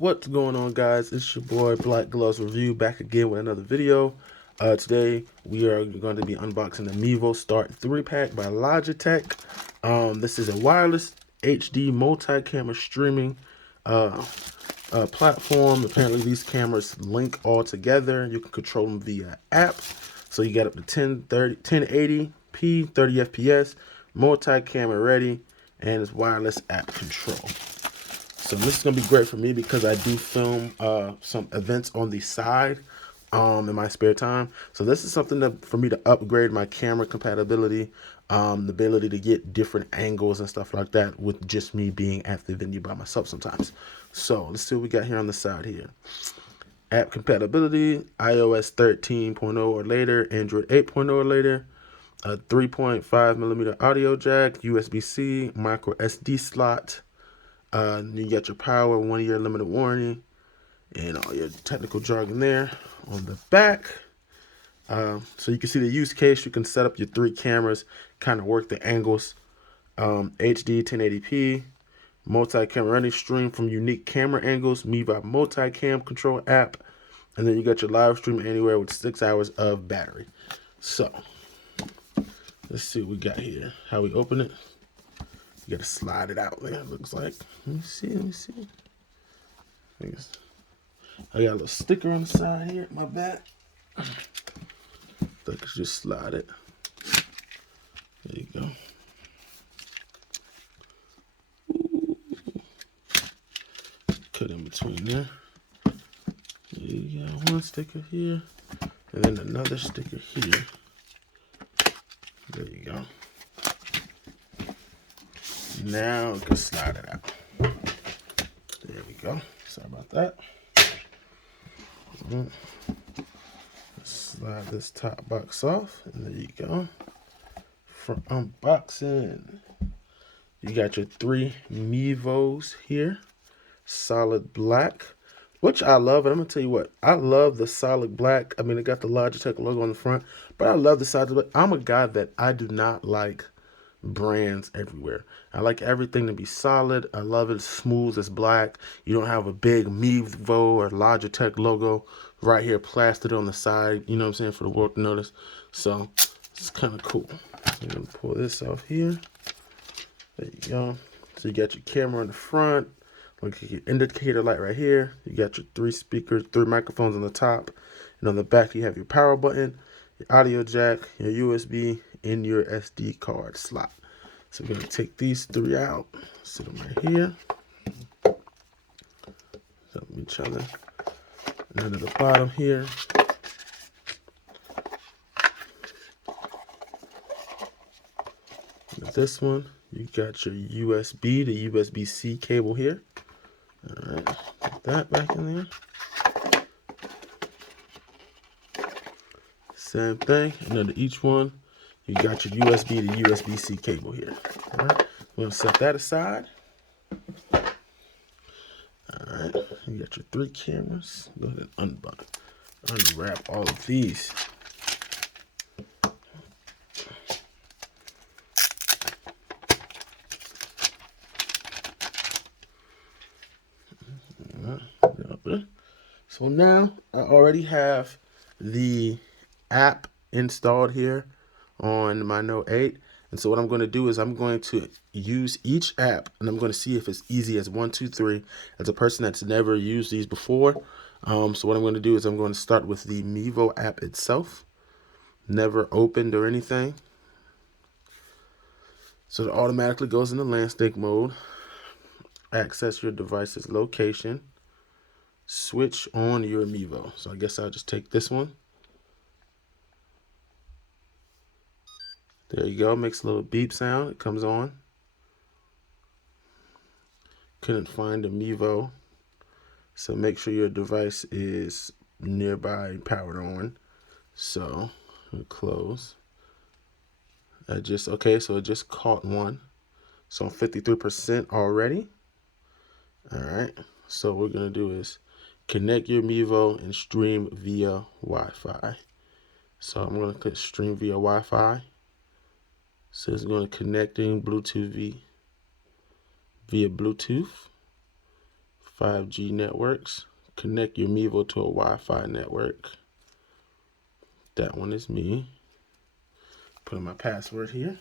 What's going on, guys? It's your boy Black Gloves Review back again with another video. Today we are going to be unboxing the Mevo Start 3-pack by Logitech. This is a wireless HD multi-camera streaming platform. Apparently these cameras link all together. You can control them via app. So you got up to 1080p, 30 FPS, multi-camera ready, and it's wireless app control. So this is going to be great for me because I do film some events on the side in my spare time. So this is something for me to upgrade my camera compatibility, the ability to get different angles and stuff like that with just me being at the venue by myself sometimes. So let's see what we got here on the side here. App compatibility, iOS 13.0 or later, Android 8.0 or later, a 3.5mm audio jack, USB-C, micro SD slot. You got your power, 1-year limited warranty, and all your technical jargon there on the back. So you can see the use case. You can set up your 3 cameras, kind of work the angles. HD 1080p, multi-camera running stream from unique camera angles, Mevo Multicam control app, and then you got your live stream anywhere with 6 hours of battery. So let's see what we got here. How we open it. You gotta slide it out there, it looks like. Let me see. I got a little sticker on the side here, my bad. I could just slide it. There you go. Ooh. Cut in between there. You got one sticker here, and then another sticker here. There you go. Now we can slide it out. There we go. Sorry about that. Slide this top box off, and there you go. For unboxing, you got your 3 Mevos here, solid black, which I love. And I'm gonna tell you what, I love the solid black. I mean, it got the Logitech logo on the front, but I love the solid black. I'm a guy that I do not like brands everywhere. I like everything to be solid. I love it smooth as black. You don't have a big Mevo or Logitech logo right here plastered on the side, you know what I'm saying, for the world to notice. So it's kind of cool. I'm gonna pull this off here. There you go. So you got your camera in the front, like your indicator light right here. You got your 3 speakers, 3 microphones on the top, and on the back you have your power button, your audio jack, your USB, and your SD card slot. So we're gonna take these 3 out, sit them right here, help each other. And then at the bottom here, with this one, you got your USB to USB-C cable here. All right, put that back in there. Same thing, and under each one, you got your USB to USB-C cable here. All right, we're gonna set that aside. All right, you got your 3 cameras. Go ahead and unwrap all of these. So now I already have the app installed here on my Note 8. And so what I'm going to do is I'm going to use each app, and I'm going to see if it's easy as 1, 2, 3. As a person that's never used these before, so what I'm going to do is I'm going to start with the Mevo app itself. Never opened or anything. So it automatically goes into landscape mode. Access your device's location. Switch on your Mevo. So I guess I'll just take this one. There you go. Makes a little beep sound. It comes on. Couldn't find a Mevo. So make sure your device is nearby, powered on. So we'll close. So it just caught one. So I'm 53% already. All right. So what we're going to do is connect your Mevo and stream via Wi-Fi. So I'm going to click stream via Wi-Fi. So it's going to connecting Bluetooth via Bluetooth. 5G networks. Connect your Mevo to a Wi-Fi network. That one is me. Put in my password here.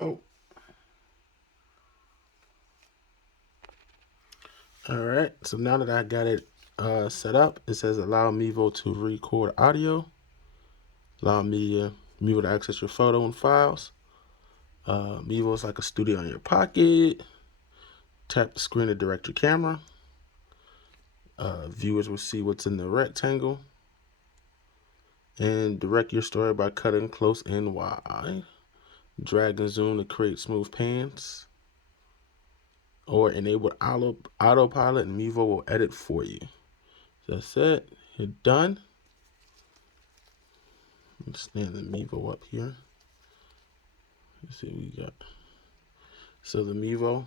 Oh. All right. So now that I got it set up, it says allow Mevo to record audio. Allow Mevo to access your photo and files. Mevo is like a studio in your pocket. Tap the screen to direct your camera. Viewers will see what's in the rectangle. And direct your story by cutting close and wide. Drag and zoom to create smooth pans. Or enable autopilot and Mevo will edit for you. So that's it. Hit done. Let's stand the Mevo up here. Let's see what we got. So the Mevo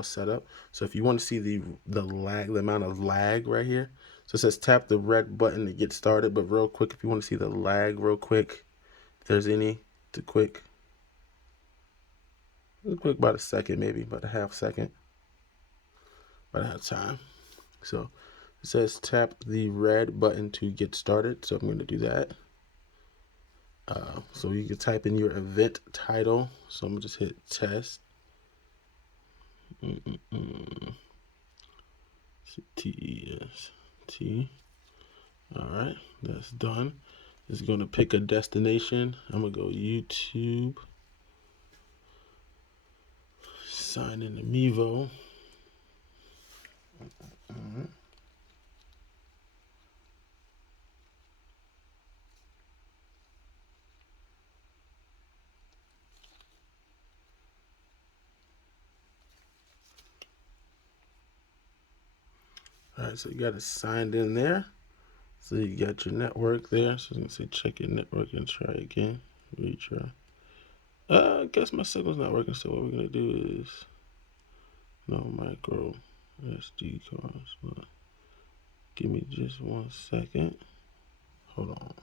is set up. So if you want to see the amount of lag right here. So it says tap the red button to get started. But real quick, if you want to see the lag real quick, if there's any, it's quick about a second, maybe about a half second, about a half time. So it says tap the red button to get started. So I'm going to do that. So you can type in your event title. So I'm going to just hit test. T-E-S-T. All right, that's done. It's going to pick a destination. I'm going to go YouTube. Sign in to Mevo. All right, so you got it signed in there. So you got your network there. So you can say check your network and try again. Retry. I guess my signal's not working. So what we're gonna do is no micro SD cards. Give me just 1 second. Hold on.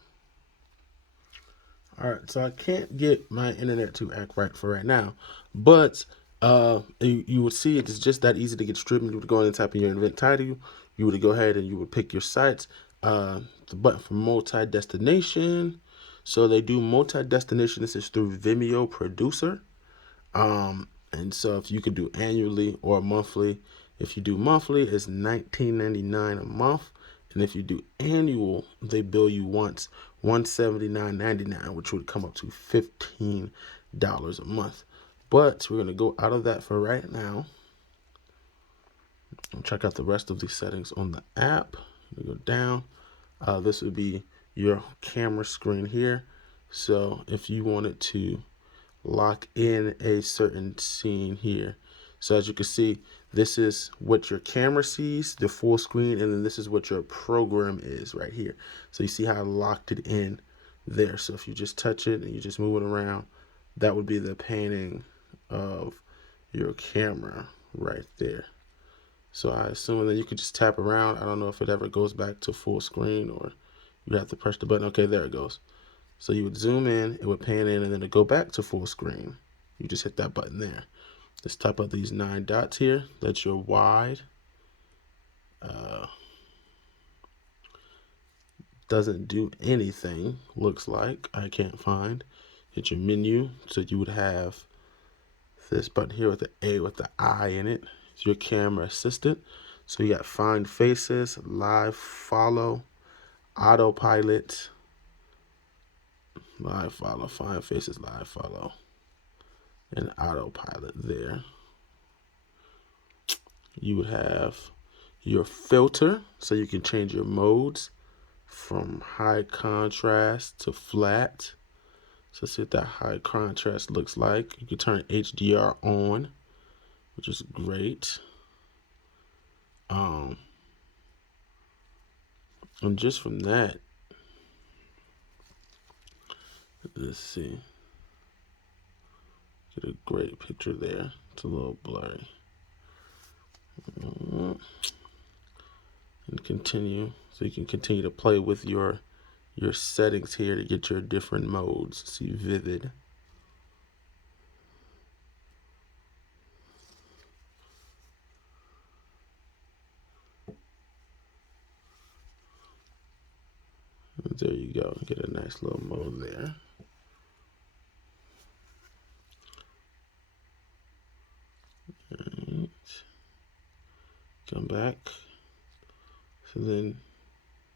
All right, so I can't get my internet to act right for right now, but you would see it's just that easy to get stripped. You would go in and type in your event title. You would go ahead and you would pick your sites. The button for multi-destination. So they do multi-destination. This is through Vimeo Producer. And so if you could do annually or monthly, if you do monthly, it's $19.99 a month. And if you do annual, they bill you once, $179.99, which would come up to $15 a month. But we're going to go out of that for right now. And check out the rest of the settings on the app. We go down. This would be your camera screen here. So if you wanted to lock in a certain scene here. So as you can see, this is what your camera sees, the full screen, and then this is what your program is right here. So you see how I locked it in there. So if you just touch it and you just move it around, that would be the painting of your camera right there. So I assume that you could just tap around. I don't know if it ever goes back to full screen or you have to press the button. Okay, there it goes. So you would zoom in, it would pan in, and then to go back to full screen, you just hit that button there. Just type up these 9 dots here. That's your wide. Doesn't do anything, looks like. I can't find. Hit your menu. So you would have this button here with the A with the I in it. It's your camera assistant. So you got find faces, live follow, autopilot, live follow, find faces, live follow, and autopilot there. You would have your filter, so you can change your modes. from high contrast to flat. So let's see what that high contrast looks like. You can turn HDR on, which is great. And just from that, let's see. Get a great picture there. It's a little blurry. And continue. So you can continue to play with your settings here to get your different modes. See vivid. And there you go. Get a nice little mode there. Alright. Come back. So then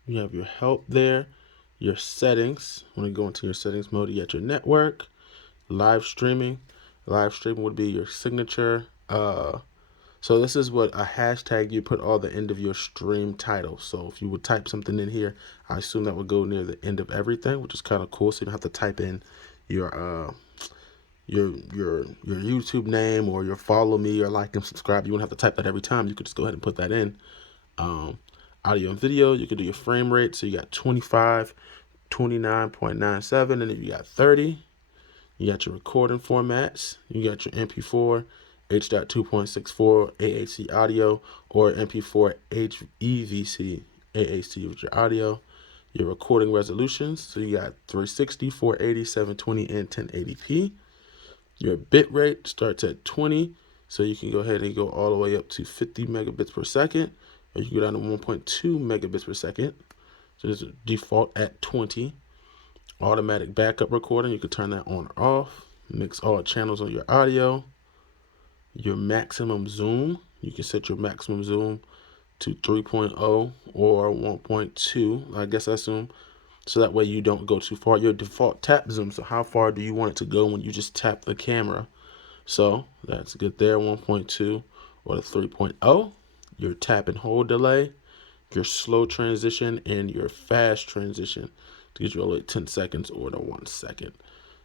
you have your help there, your settings. When you go into your settings mode, you got your network, live streaming. Live streaming would be your signature. So this is what a hashtag you put all the end of your stream title. So if you would type something in here, I assume that would go near the end of everything, which is kind of cool. So you don't have to type in your YouTube name or your follow me or like and subscribe. You wouldn't have to type that every time. You could just go ahead and put that in. Audio and video, you can do your frame rate. So you got 25, 29.97, and then you got 30. You got your recording formats. You got your MP4, H.2.64 AAC audio, or MP4 HEVC AAC with your audio. Your recording resolutions. So you got 360, 480, 720, and 1080p. Your bit rate starts at 20. So you can go ahead and go all the way up to 50 megabits per second, or you can go down to 1.2 megabits per second. So this is default at 20. Automatic backup recording, you can turn that on or off. Mix all channels on your audio. Your maximum zoom, you can set your maximum zoom to 3.0 or 1.2, I guess I assume. So that way you don't go too far. Your default tap zoom, so how far do you want it to go when you just tap the camera? So that's good there, 1.2 or the 3.0. Your tap and hold delay, your slow transition, and your fast transition to get you all the way 10 seconds or to 1 second.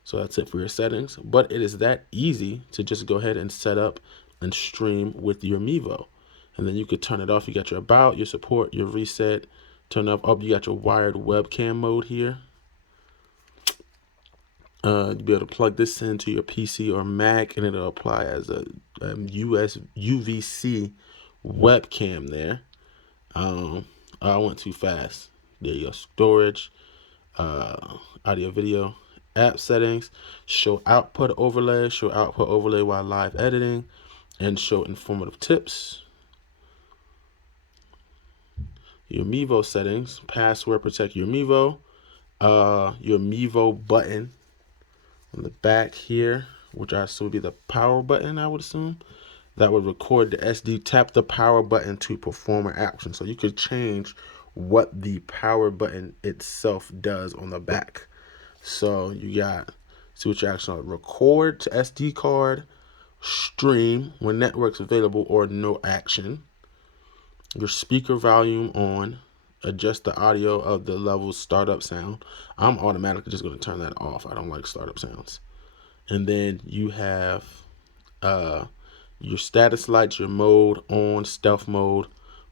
So that's it for your settings. But it is that easy to just go ahead and set up and stream with your Mevo. And then you could turn it off. You got your about, your support, your reset, turn off. Oh, you got your wired webcam mode here. You'll be able to plug this into your PC or Mac, and it'll apply as a UVC webcam there. I went too fast. There you go. Storage, audio, video, app settings, show output overlay while live editing, and show informative tips. Your Mevo settings, password protect your Mevo, your Mevo button on the back here, which I assume would be the power button, I would assume. That would record the SD. Tap the power button to perform an action. So you could change what the power button itself does on the back. So you got, see what your action are. Record to SD card, stream when network's available or no action. Your speaker volume on, adjust the audio of the level startup sound. I'm automatically just going to turn that off. I don't like startup sounds. And then you have your status lights, your mode on, stealth mode.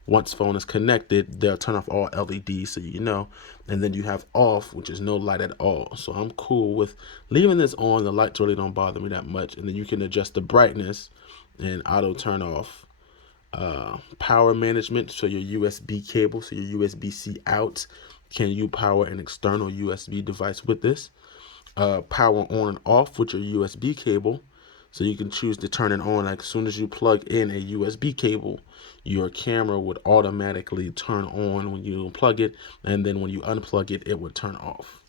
Once phone is connected, they'll turn off all LEDs so you know. And then you have off, which is no light at all. So I'm cool with leaving this on. The lights really don't bother me that much. And then you can adjust the brightness and auto turn off. Power management, so your USB cable, so your USB-C out. Can you power an external USB device with this? Power on and off with your USB cable. So you can choose to turn it on. Like as soon as you plug in a USB cable, your camera would automatically turn on when you plug it. And then when you unplug it, it would turn off.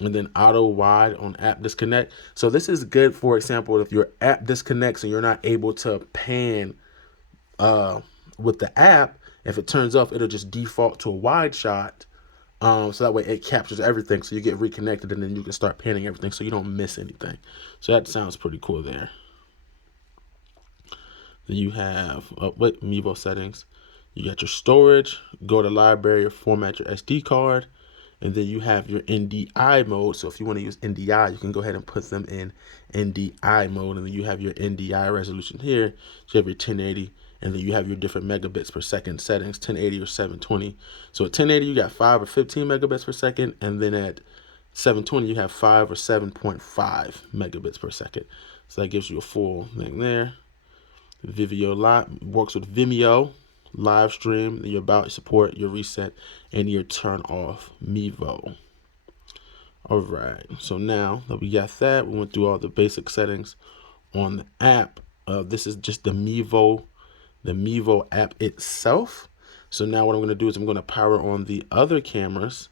And then auto wide on app disconnect. So this is good, for example, if your app disconnects and you're not able to pan with the app, if it turns off, it'll just default to a wide shot. So that way it captures everything, so you get reconnected and then you can start panning everything so you don't miss anything. So that sounds pretty cool there. Then you have Mevo settings. You got your storage, go to library or format your SD card, and then you have your NDI mode. So if you want to use NDI, you can go ahead and put them in NDI mode, and then you have your NDI resolution here. So you have your 1080, and then you have your different megabits per second settings, 1080 or 720. So at 1080, you got 5 or 15 megabits per second, and then at 720, you have 5 or 7.5 megabits per second. So that gives you a full thing there. Vimeo Live works with Vimeo, live stream, your about, support, your reset, and your turn off Mevo. All right, so now that we got that, we went through all the basic settings on the app. This is just the Mevo app itself. So now what I'm going to do is I'm going to power on the other cameras,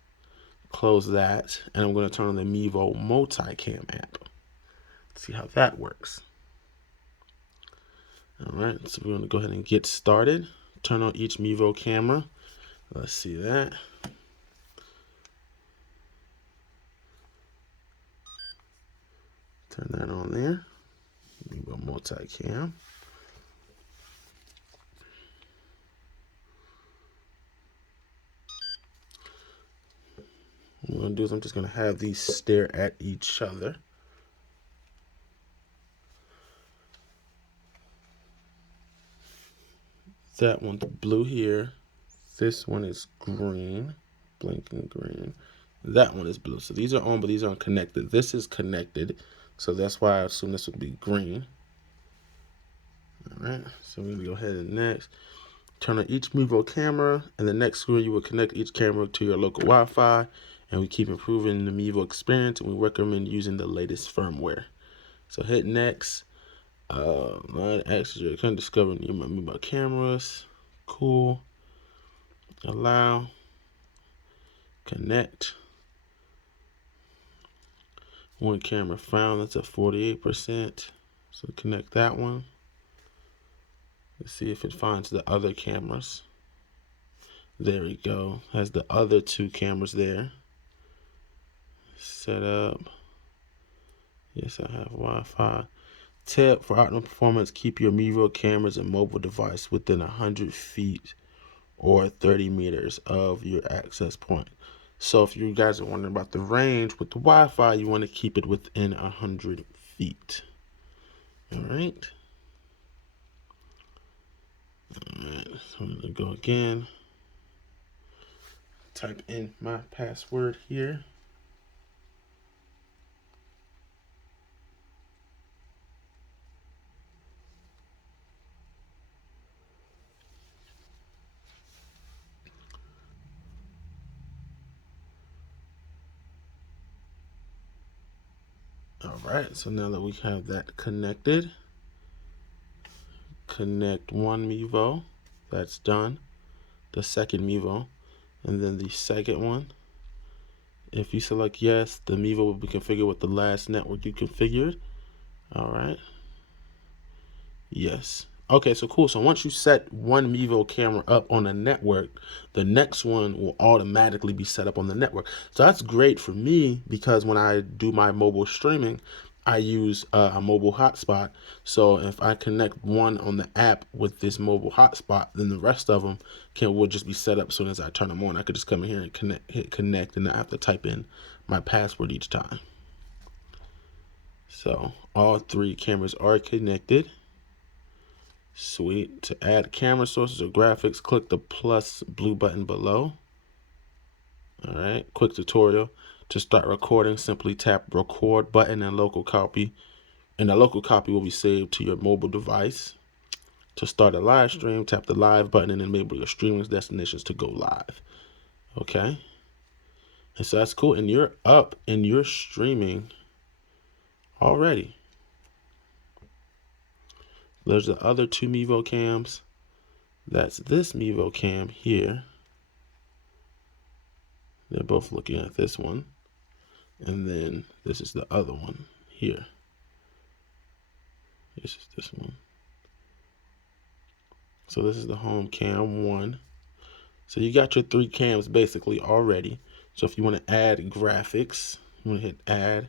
close that, and I'm going to turn on the Mevo Multicam app. Let's see how that works. All right, so we're going to go ahead and get started. Turn on each Mevo camera. Let's see that. Turn that on there. Mevo Multicam. What I'm going to do is I'm just going to have these stare at each other. That one's blue here. This one is green, blinking green. That one is blue. So these are on, but these aren't connected. This is connected, so that's why I assume this would be green. All right, so we're gonna go ahead and next turn on each Mevo camera, and the next screen you will connect each camera to your local Wi-Fi, and we keep improving the Mevo experience, and we recommend using the latest firmware. So hit next. Access your account, discover new Mevo cameras. Cool. Allow. Connect. One camera found, that's at 48%. So connect that one. Let's see if it finds the other cameras. There we go. Has the other two cameras there. Set up. Yes, I have Wi-Fi. Tip for optimal performance, keep your Mevo cameras and mobile device within 100 feet or 30 meters of your access point. So if you guys are wondering about the range with the Wi-Fi, you want to keep it within 100 feet. All right. All right, so I'm going to go again. Type in my password here. All right, so now that we have that connected, connect one Mevo, that's done. The second Mevo, and then the second one. If you select yes, the Mevo will be configured with the last network you configured. All right. Yes. Okay, so cool. So once you set one Mevo camera up on a network, the next one will automatically be set up on the network. So that's great for me because when I do my mobile streaming, I use a mobile hotspot. So if I connect one on the app with this mobile hotspot, then the rest of them will just be set up as soon as I turn them on. I could just come in here and hit connect, and I have to type in my password each time. So all three cameras are connected. Sweet. To add camera sources or graphics, click the plus blue button below. All right, quick tutorial. To start recording, simply tap record button and local copy, and the local copy will be saved to your mobile device. To start a live stream, tap the live button and enable your streaming destinations to go live. Okay, and so that's cool, and you're up and you're streaming already. There's the other two Mevo cams. That's this Mevo cam here. They're both looking at this one. And then this is the other one here. This is this one. So this is the home cam one. So you got your three cams basically already. So if you want to add graphics, you want to hit add.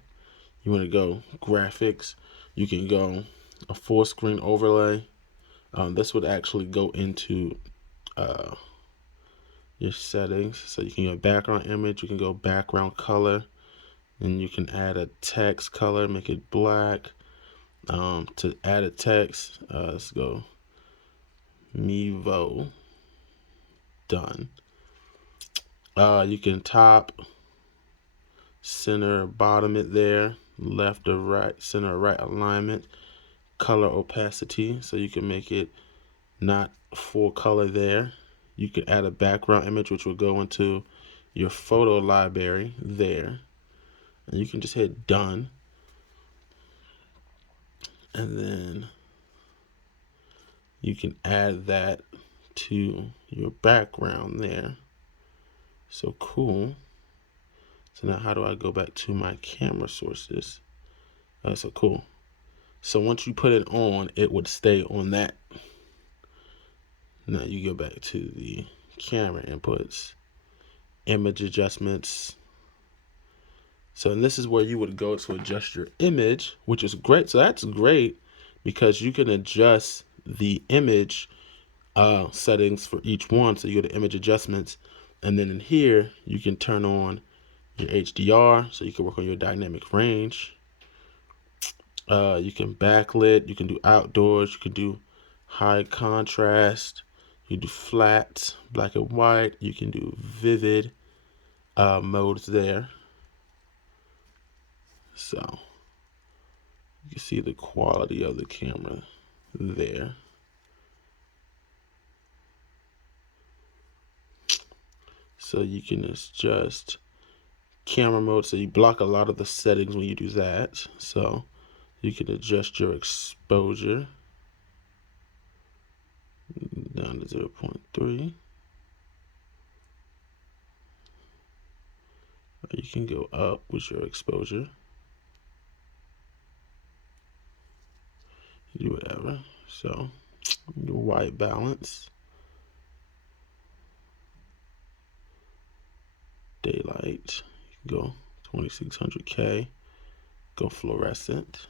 You want to go graphics. You can go a full screen overlay. This would actually go into your settings. So you can go background image, you can go background color, and you can add a text color, make it black. To add a text, let's go Mevo, done. You can top, center, bottom it there, left or right, center or right alignment, color opacity, so you can make it not full color there. You can add a background image, which will go into your photo library there, and you can just hit done, and then you can add that to your background there. So cool. So now how do I go back to my camera sources? So cool. So once you put it on, it would stay on that. Now you go back to the camera inputs, image adjustments. So and this is where you would go to adjust your image, which is great. So that's great because you can adjust the image settings for each one. So you go to image adjustments, and then in here you can turn on your HDR, so you can work on your dynamic range. You can backlit, you can do outdoors, you can do high contrast, you can do flat, black and white, you can do vivid modes there. So you can see the quality of the camera there. So you can adjust camera mode, so you block a lot of the settings when you do that. So you can adjust your exposure down to 0.3. You can go up with your exposure. You do whatever. So your white balance, daylight, you can go 2600K, go fluorescent.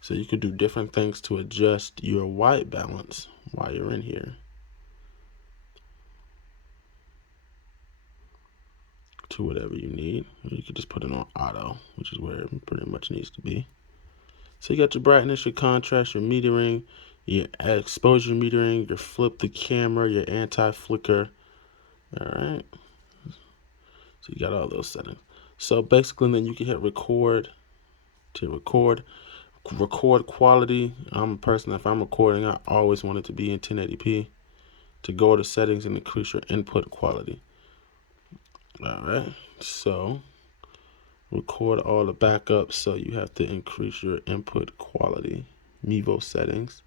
So you can do different things to adjust your white balance while you're in here to whatever you need. You can just put it on auto, which is where it pretty much needs to be. So you got your brightness, your contrast, your metering, your exposure metering, your flip the camera, your anti-flicker. All right. So you got all those settings. So basically then you can hit record to record quality. I'm a person, if I'm recording, I always want it to be in 1080p. To go to settings and increase your input quality. All right. So record all the backups, so you have to increase your input quality. Mevo settings,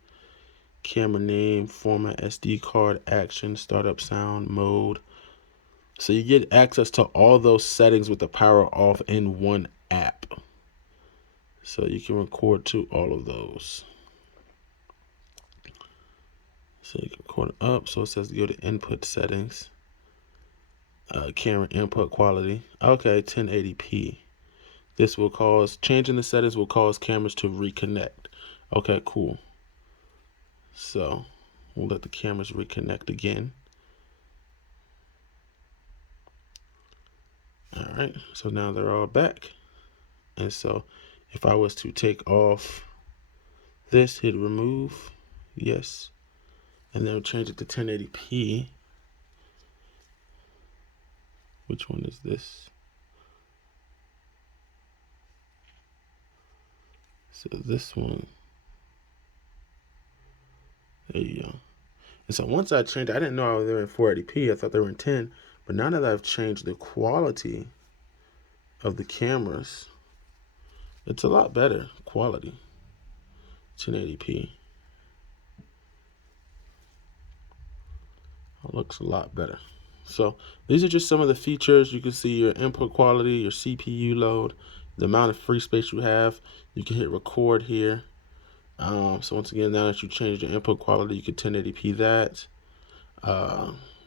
camera name, format, SD card, action, startup sound, mode. So you get access to all those settings with the power off in one app. So you can record to all of those. So you can record up. So it says go to input settings, camera input quality. Okay, 1080p. This will cause, changing the settings will cause cameras to reconnect. Okay, cool. So we'll let the cameras reconnect again. All right, so now they're all back. And so if I was to take off this, hit remove, yes, and then change it to 1080p. Which one is this? So this one, there you go. And so once I changed, I didn't know they were in 480p. I thought they were in 10. But now that I've changed the quality of the cameras, it's a lot better quality. 1080p. It looks a lot better. So these are just some of the features. You can see your input quality, your CPU load, the amount of free space you have. You can hit record here. So once again, now that you changed your input quality, you can 1080p that.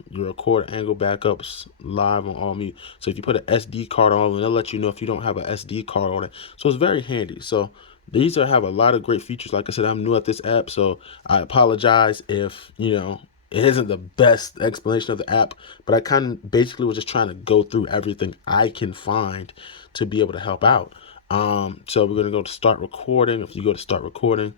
Your record angle backups live on all mute. So if you put an SD card on, it'll let you know if you don't have an SD card on it. So it's very handy. So these have a lot of great features. Like I said, I'm new at this app, so I apologize if, it isn't the best explanation of the app, but I kind of basically was just trying to go through everything I can find to be able to help out. So we're gonna go to start recording. If you go to start recording,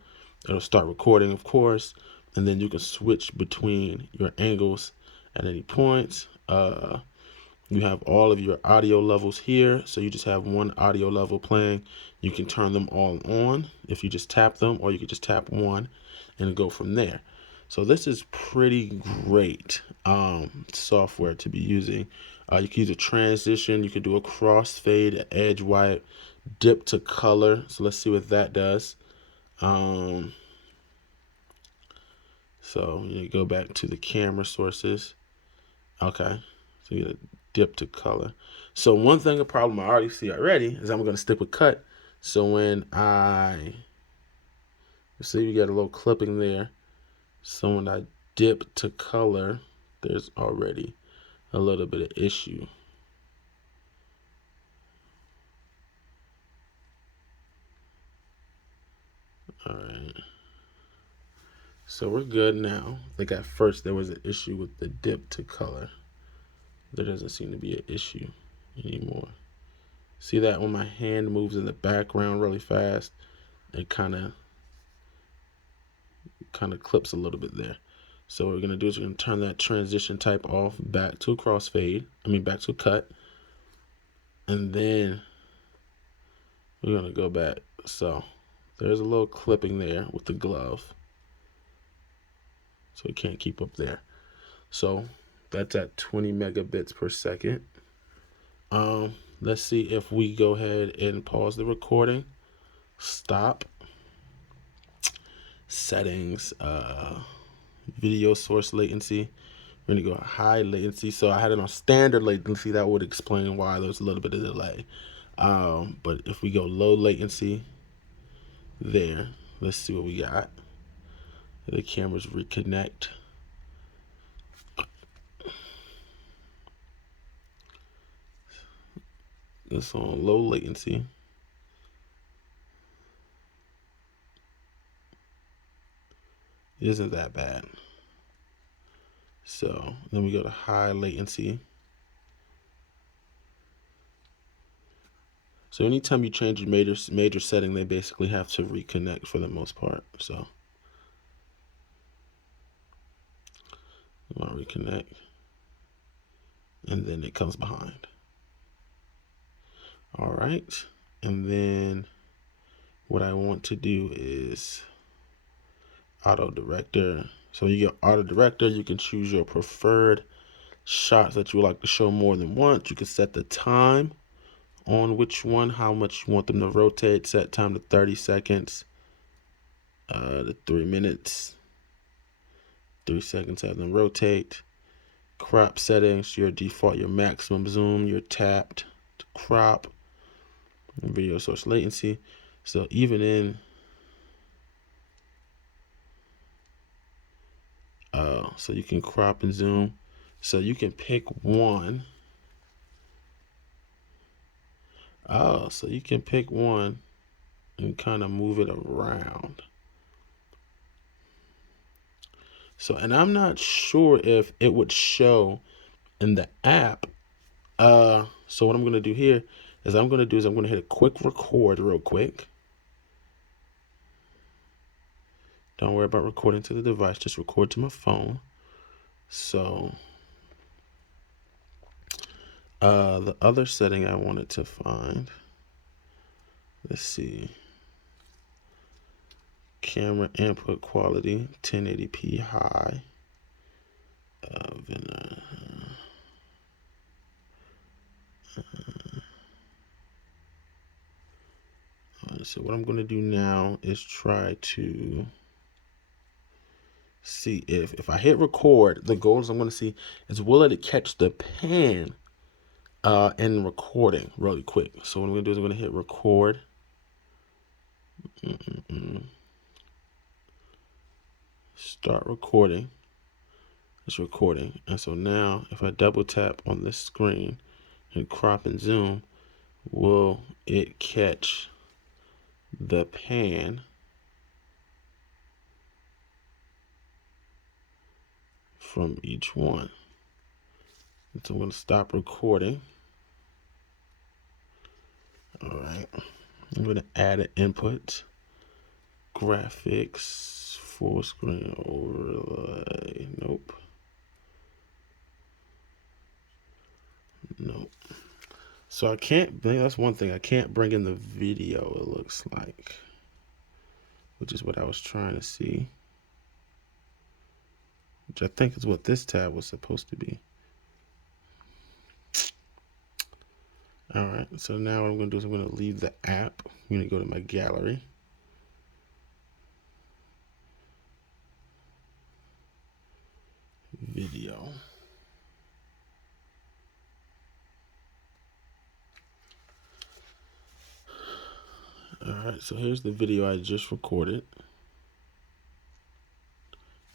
it'll start recording, of course, and then you can switch between your angles at any point. You have all of your audio levels here, so you just have one audio level playing. You can turn them all on if you just tap them, or you could just tap one and go from there. So this is pretty great software to be using. You can use a transition, you can do a crossfade, edge wipe, dip to color. So let's see what that does. So you go back to the camera sources. Okay, so you get a dip to color. So one thing, a problem I already see already is I'm going to stick with cut. So when see, we got a little clipping there. So when I dip to color, there's already a little bit of issue. All right. So we're good now. Like at first there was an issue with the dip to color. There doesn't seem to be an issue anymore. See that when my hand moves in the background really fast, it kind of clips a little bit there. So what we're gonna do is we're gonna turn that transition type off, back to a crossfade. Back to a cut, and then we're gonna go back. So there's a little clipping there with the glove, so we can't keep up there. So that's at 20 megabits per second. Let's see if we go ahead and pause the recording. Stop. Settings. Video source latency. We're gonna go high latency. So I had it on standard latency. That would explain why there's a little bit of delay. But if we go low latency, there, let's see what we got. The cameras reconnect. It's on low latency. It isn't that bad. So then we go to high latency. So anytime you change a major setting, they basically have to reconnect for the most part. So I'll reconnect, and then it comes behind. All right, and then what I want to do is auto director. So you get auto director, you can choose your preferred shots that you would like to show more than once. You can set the time on which one, how much you want them to rotate. Set time to 30 seconds, to 3 minutes, 3 seconds, have them rotate. Crop settings, your default, your maximum zoom, your tapped to crop, video source latency. So even in so you can crop and zoom. So you can pick one. So you can pick one and kind of move it around. So, and I'm not sure if it would show in the app. So what I'm going to do here is I'm going to hit a quick record real quick. Don't worry about recording to the device, just record to my phone. So the other setting I wanted to find, let's see, camera input quality 1080p high. So what I'm going to do now is try to see if I hit record, the goals I'm going to see is will it catch the pan in recording really quick. So what I'm going to do is I'm going to hit record. Start recording. It's recording. And so now if I double tap on this screen and crop and zoom, will it catch the pan from each one. And so I'm going to stop recording. All right. I'm going to add an input. Graphics, full screen overlay. Nope. Nope. So I can't, that's one thing. I can't bring in the video, it looks like, which is what I was trying to see, which I think is what this tab was supposed to be. All right, so now what I'm going to do is I'm going to leave the app. I'm going to go to my gallery. Video. All right, so here's the video I just recorded.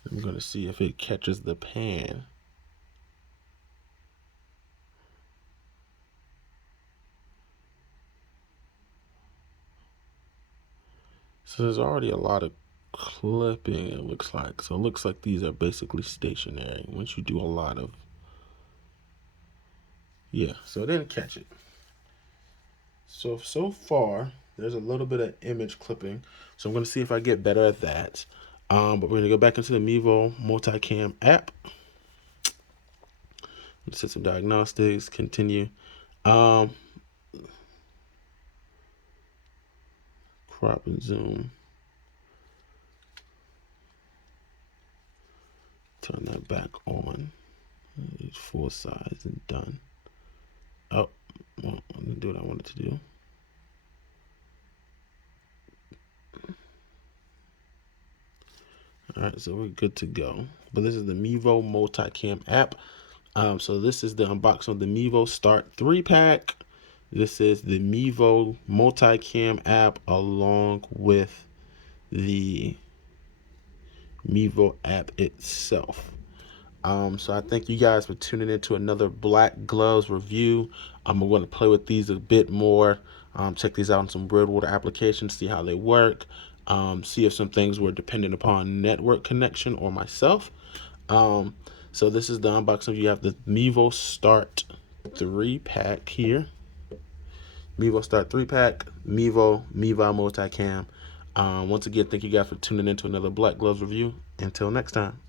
I'm going to see if it catches the pan. So there's already a lot of clipping, it looks like. So it looks like these are basically stationary once you do a lot of, yeah, so it didn't catch it. So far, there's a little bit of image clipping. So I'm going to see if I get better at that. But we're going to go back into the Mevo Multicam app. Let's set some diagnostics, continue. Crop and zoom. Turn that back on. It's full size and done. Oh, well, I didn't do what I wanted to do. All right, so we're good to go. But this is the Mevo Multicam app. So this is the unboxing of the Mevo Start 3-pack. This is the Mevo Multicam app along with the Mevo app itself. So I thank you guys for tuning in to another Black Gloves review. I'm going to play with these a bit more. Check these out on some real world applications, see how they work. See if some things were dependent upon network connection or myself. So this is the unboxing. You have the Mevo Start 3-pack here. Mevo Start 3-pack, Mevo Multicam. Once again, thank you guys for tuning in to another Black Gloves review. Until next time.